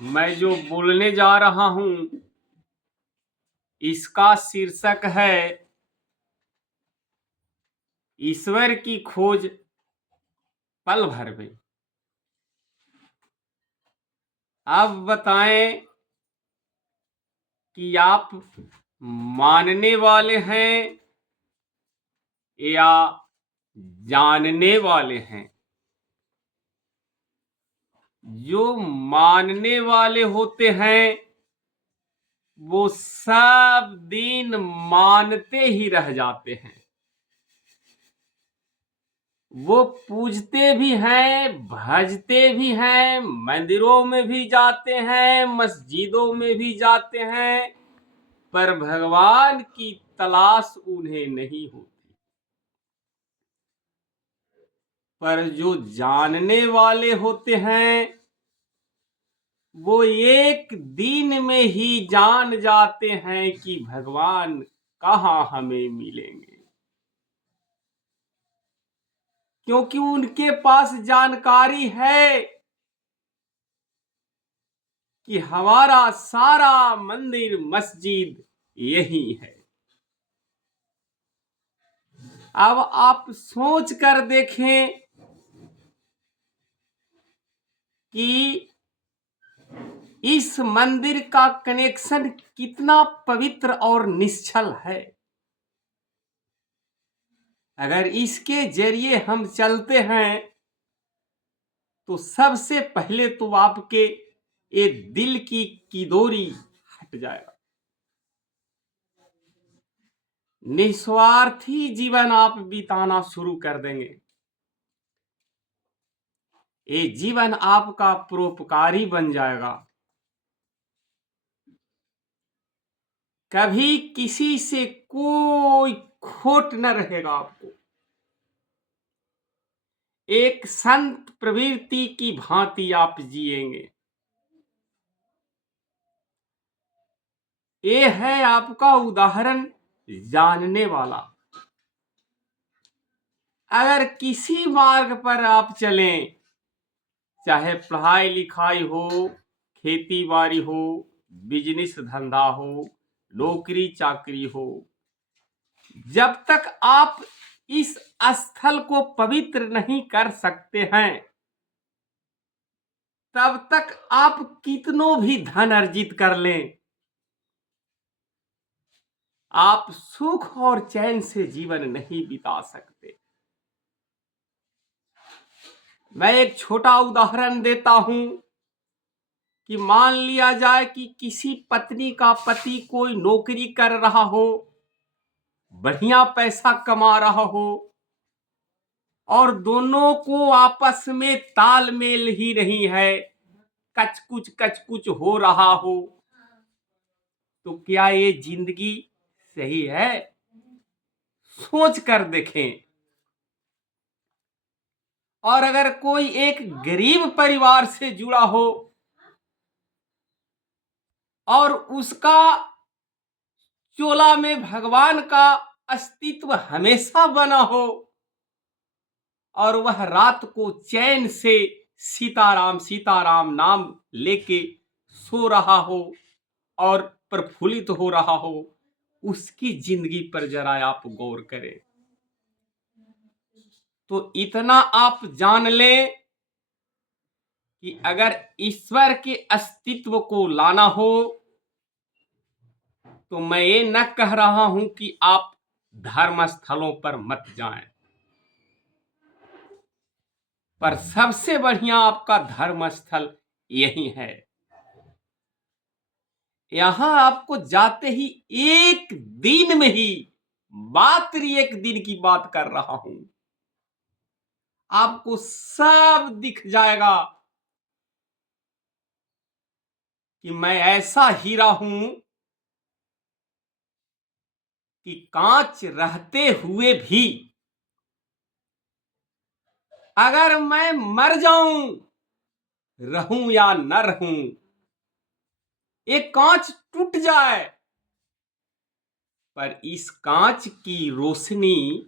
मैं जो बोलने जा रहा हूं इसका शीर्षक है ईश्वर की खोज पल भर में। अब बताएं कि आप मानने वाले हैं या जानने वाले हैं। जो मानने वाले होते हैं वो सब दिन मानते ही रह जाते हैं। वो पूजते भी हैं, भजते भी हैं, मंदिरों में भी जाते हैं, मस्जिदों में भी जाते हैं, पर भगवान की तलाश उन्हें नहीं होती। पर जो जानने वाले होते हैं वो एक दिन में ही जान जाते हैं कि भगवान कहाँ हमें मिलेंगे, क्योंकि उनके पास जानकारी है कि हमारा सारा मंदिर मस्जिद यही है। अब आप सोच कर देखें कि इस मंदिर का कनेक्शन कितना पवित्र और निश्चल है। अगर इसके जरिए हम चलते हैं तो सबसे पहले तो आपके ये दिल की किदोरी हट जाएगा। निस्वार्थी जीवन आप बिताना शुरू कर देंगे। ये जीवन आपका परोपकारी बन जाएगा। कभी किसी से कोई खोट न रहेगा आपको। एक संत प्रवृत्ति की भांति आप जिएंगे। ये है आपका उदाहरण जानने वाला। अगर किसी मार्ग पर आप चलें, चाहे पढ़ाई लिखाई हो, खेती बाड़ी हो, बिजनेस धंधा हो, नौकरी चाकरी हो, जब तक आप इस स्थल को पवित्र नहीं कर सकते हैं तब तक आप कितनों भी धन अर्जित कर लें, आप सुख और चैन से जीवन नहीं बिता सकते। मैं एक छोटा उदाहरण देता हूं कि मान लिया जाए कि किसी पत्नी का पति कोई नौकरी कर रहा हो, बढ़िया पैसा कमा रहा हो और दोनों को आपस में तालमेल ही नहीं है, कच कुच हो रहा हो, तो क्या ये जिंदगी सही है? सोच कर देखें। और अगर कोई एक गरीब परिवार से जुड़ा हो और उसका चोला में भगवान का अस्तित्व हमेशा बना हो और वह रात को चैन से सीताराम सीताराम नाम लेके सो रहा हो और प्रफुल्लित हो रहा हो, उसकी जिंदगी पर जरा आप गौर करें तो इतना आप जान लें कि अगर ईश्वर के अस्तित्व को लाना हो तो मैं ये न कह रहा हूं कि आप धर्म स्थलों पर मत जाएं, पर सबसे बढ़िया आपका धर्म स्थल यही है। यहां आपको जाते ही एक दिन में ही, मात्र एक दिन की बात कर रहा हूं, आपको सब दिख जाएगा कि मैं ऐसा हीरा हूं कि कांच रहते हुए भी अगर मैं मर जाऊं, रहूं या न रहूं, एक कांच टूट जाए पर इस कांच की रोशनी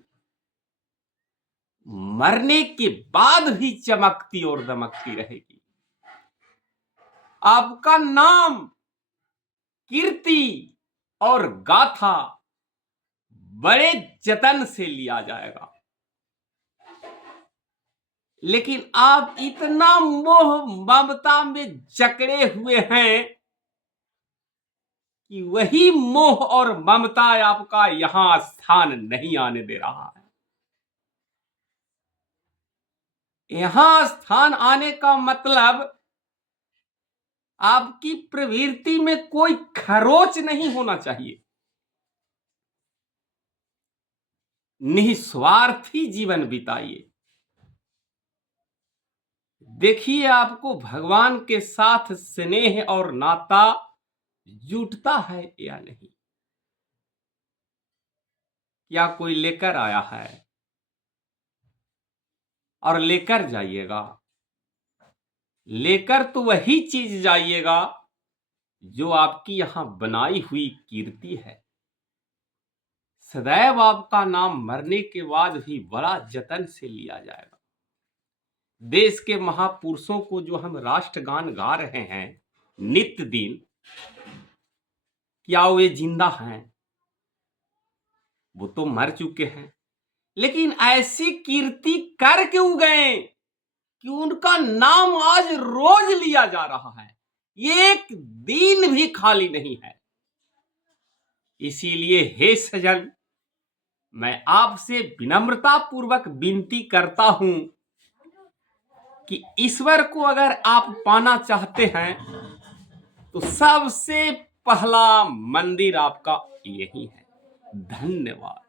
मरने के बाद भी चमकती और दमकती रहेगी। आपका नाम, कीर्ति और गाथा बड़े जतन से लिया जाएगा। लेकिन आप इतना मोह ममता में जकड़े हुए हैं कि वही मोह और ममता आपका यहां स्थान नहीं आने दे रहा है। यहां स्थान आने का मतलब आपकी प्रवृत्ति में कोई खरोच नहीं होना चाहिए। निस्वार्थी जीवन बिताइए। देखिए आपको भगवान के साथ स्नेह और नाता जुटता है या नहीं। क्या कोई लेकर आया है और लेकर जाइएगा। लेकर तो वही चीज जाइएगा जो आपकी यहां बनाई हुई कीर्ति है। सदैव आपका नाम मरने के बाद भी बड़ा जतन से लिया जाएगा। देश के महापुरुषों को जो हम राष्ट्रगान गा रहे हैं नित्य दिन, क्या वे जिंदा हैं? वो तो मर चुके हैं। लेकिन ऐसी कीर्ति कर क्यों गए कि उनका नाम आज रोज लिया जा रहा है, एक दिन भी खाली नहीं है। इसीलिए हे सजन, मैं आपसे विनम्रता पूर्वक विनती करता हूं कि ईश्वर को अगर आप पाना चाहते हैं तो सबसे पहला मंदिर आपका यही है। धन्यवाद।